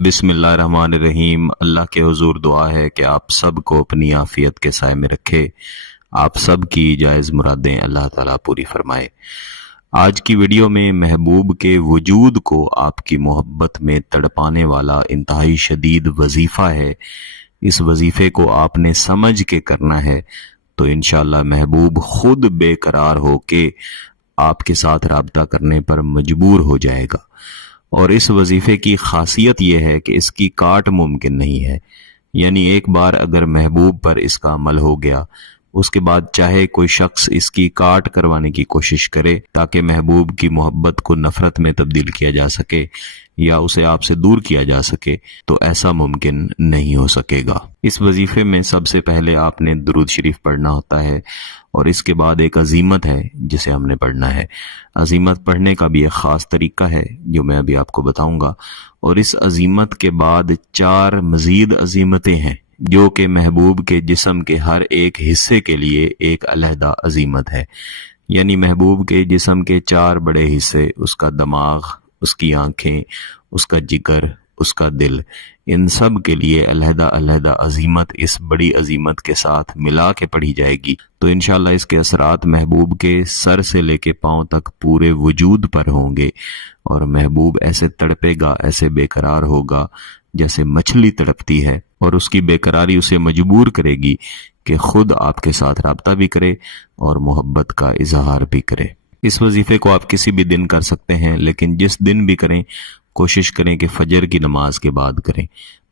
बिस्मिल्लाहिर्रहमानिर्रहीम। अल्लाह के हुजूर दुआ है कि आप सब को अपनी आफियत के साए में रखे, आप सब की जायज़ मुरादें अल्लाह ताला पूरी फरमाए। आज की वीडियो में महबूब के वजूद को आपकी मोहब्बत में तड़पाने वाला इंतहाई शदीद वजीफ़ा है। इस वजीफ़े को आपने समझ के करना है तो इंशाअल्लाह महबूब खुद बेकरार होके आपके साथ राब्ता करने पर मजबूर हो जाएगा। और इस वजीफे की खासियत यह है कि इसकी काट मुमकिन नहीं है, यानी एक बार अगर महबूब पर इसका अमल हो गया, उसके बाद चाहे कोई शख्स इसकी काट करवाने की कोशिश करे ताकि महबूब की मोहब्बत को नफरत में तब्दील किया जा सके या उसे आपसे दूर किया जा सके, तो ऐसा मुमकिन नहीं हो सकेगा। इस वजीफे में सबसे पहले आपने दुरूद शरीफ पढ़ना होता है और इसके बाद एक अजीमत है जिसे हमने पढ़ना है। अजीमत पढ़ने का भी एक ख़ास तरीका है जो मैं अभी आपको बताऊंगा। और इस अजीमत के बाद 4 मजीद अजीमतें हैं जो कि महबूब के जिस्म के हर एक हिस्से के लिए एक अलहदा अजीमत है। यानी महबूब के जिस्म के 4 बड़े हिस्से, उसका दिमाग, उसकी आंखें, उसका जिगर, उसका दिल, इन सब के लिए अलहदा अलहदा अजीमत इस बड़ी अजीमत के साथ मिला के पढ़ी जाएगी तो इंशाअल्लाह इसके असरात महबूब के सर से लेके पांव तक पूरे वजूद पर होंगे और महबूब ऐसे तड़पेगा, ऐसे बेकरार होगा जैसे मछली तड़पती है, और उसकी बेकरारी उसे मजबूर करेगी कि खुद आपके साथ राब्ता भी करे और मोहब्बत का इजहार भी करे। इस वजीफे को आप किसी भी दिन कर सकते हैं, लेकिन जिस दिन भी करें कोशिश करें कि फजर की नमाज के बाद करें,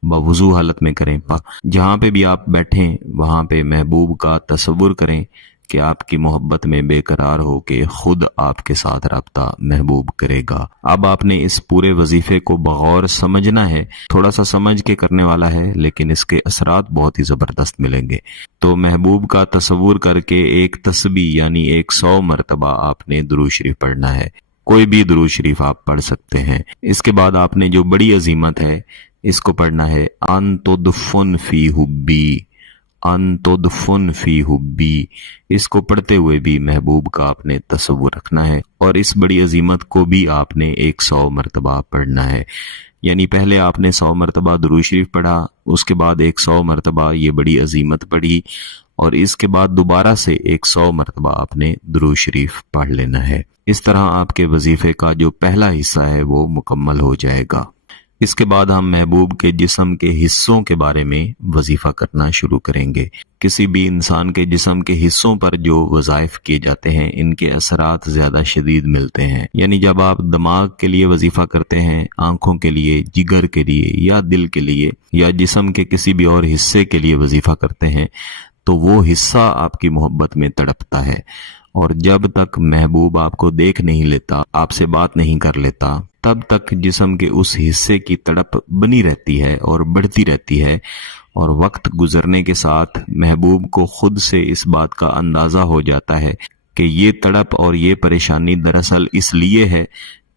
बवुजू हालत में करें। जहाँ पे भी आप बैठें वहाँ पे महबूब का तसव्वुर करें कि आपकी मोहब्बत में बेकरार हो के खुद आपके साथ राब्ता महबूब करेगा। अब आपने इस पूरे वजीफे को बगौर समझना है, थोड़ा सा समझ के करने वाला है लेकिन इसके असरात बहुत ही ज़बरदस्त मिलेंगे। तो महबूब का तसव्वुर करके एक तस्बीह यानी 100 मरतबा आपने दुरूद शरीफ पढ़ना है। कोई भी दुरूद शरीफ आप पढ़ सकते हैं। इसके बाद आपने जो बड़ी अजीमत है इसको पढ़ना है, अन्तुदफुन फी हुब्बी, अन्तुदफुन फी हुब्बी। इसको पढ़ते हुए भी महबूब का आपने तसव्वुर रखना है और इस बड़ी अजीमत को भी आपने 100 मरतबा पढ़ना है। यानी पहले आपने 100 मरतबा दुरूद शरीफ पढ़ा, उसके बाद 100 मरतबा ये बड़ी अजीमत पढ़ी और इसके बाद दोबारा से 100 मरतबा आपने दुरूद शरीफ पढ़ लेना है। इस तरह आपके वजीफे का जो पहला हिस्सा है वो मुकम्मल हो जाएगा। इसके बाद हम महबूब के जिस्म के हिस्सों के बारे में वजीफा करना शुरू करेंगे। किसी भी इंसान के जिस्म के हिस्सों पर जो वज़ाइफ किए जाते हैं इनके असरात ज़्यादा शदीद मिलते हैं। यानी जब आप दिमाग के लिए वजीफा करते हैं, आंखों के लिए, जिगर के लिए या दिल के लिए या जिस्म के किसी भी और हिस्से के लिए वजीफा करते हैं तो वो हिस्सा आपकी मोहब्बत में तड़पता है और जब तक महबूब आपको देख नहीं लेता, आपसे बात नहीं कर लेता, तब तक जिस्म के उस हिस्से की तड़प बनी रहती है और बढ़ती रहती है। और वक्त गुजरने के साथ महबूब को खुद से इस बात का अंदाजा हो जाता है कि ये तड़प और ये परेशानी दरअसल इसलिए है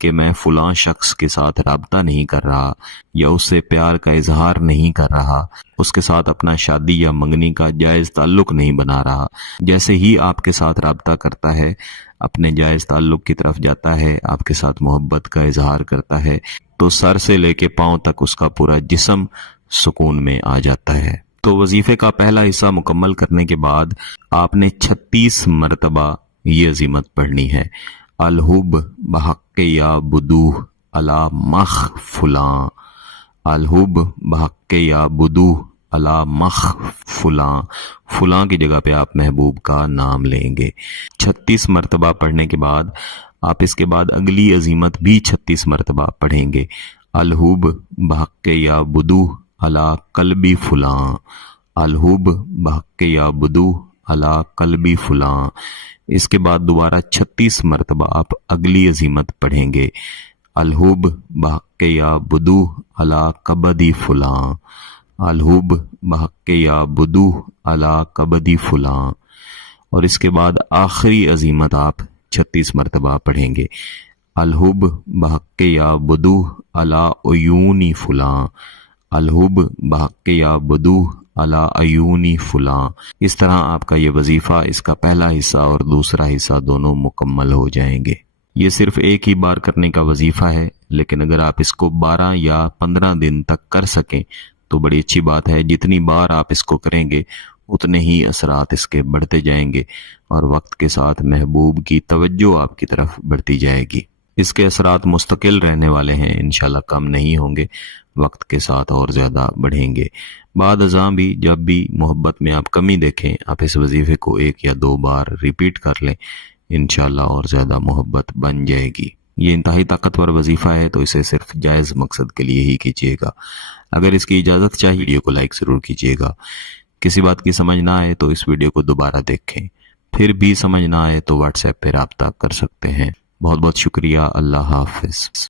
कि मैं फलां शख्स के साथ राब्ता नहीं कर रहा या उससे प्यार का इजहार नहीं कर रहा, उसके साथ अपना शादी या मंगनी का जायज़ ताल्लुक नहीं बना रहा। जैसे ही आपके साथ राब्ता करता है, अपने जायज़ ताल्लुक की तरफ जाता है, आपके साथ मोहब्बत का इजहार करता है, तो सर से लेके पांव तक उसका पूरा जिस्म सुकून में आ जाता है। तो वजीफे का पहला हिस्सा मुकम्मल करने के बाद आपने 36 मरतबा ये अजीमत पढ़नी है, अलहुब बहक़ या बुदूह अला मख फुलां, अलहुब बहक़ या बुदूह अला मख फुलां। फुलां की जगह पे आप महबूब का नाम लेंगे। 36 मरतबा पढ़ने के बाद आप इसके बाद अगली अजीमत भी 36 मरतबा पढ़ेंगे, अलहुब बहक़ या बुदूह अला कल्बी फुलां, अलहुब बहक़ या बुदूह अला कल्बी फुलां। इसके बाद दोबारा 36 मरतबा आप अगली अजीमत पढ़ेंगे, अलहुब बहक़ या बुदूह अला कबदी फुलां, अलहुब बहक़ या बुदूह अला कबदी फुलां। और इसके बाद आखिरी अजीमत आप 36 मरतबा पढ़ेंगे, अलहुब बहक़ या बुदूह अला उयूनी फुलां, अलहुब बहक़ या बुदूह अला अयूनी फुलां। इस तरह आपका ये वजीफा, इसका पहला हिस्सा और दूसरा हिस्सा दोनों मुकम्मल हो जाएंगे। ये सिर्फ एक ही बार करने का वजीफा है, لیکن اگر آپ اس کو 12 یا 15 دن تک کر سکیں تو بڑی اچھی بات ہے۔ جتنی بار آپ اس کو کریں گے اتنے ہی اثرات اس کے بڑھتے جائیں گے اور وقت کے ساتھ محبوب کی توجہ آپ کی طرف بڑھتی جائے گی۔ اس کے اثرات مستقل رہنے والے ہیں، انشاءاللہ کم نہیں ہوں گے، وقت کے ساتھ اور زیادہ بڑھیں گے۔ بعد ازاں بھی جب بھی محبت میں آپ کمی دیکھیں، آپ اس وظیفے کو 1 یا 2 بار ریپیٹ کر لیں، انشاءاللہ اور زیادہ محبت بن جائے گی۔ یہ انتہائی طاقتور وظیفہ ہے تو اسے صرف جائز مقصد کے لیے ہی کیجیے گا۔ اگر اس کی اجازت چاہیے ویڈیو کو لائک ضرور کیجیے گا۔ کسی بات کی سمجھ نہ آئے تو اس ویڈیو کو دوبارہ دیکھیں، پھر بھی سمجھ نہ آئے تو واٹس ایپ پہ رابطہ کر سکتے ہیں۔ بہت بہت شکریہ۔ اللہ حافظ۔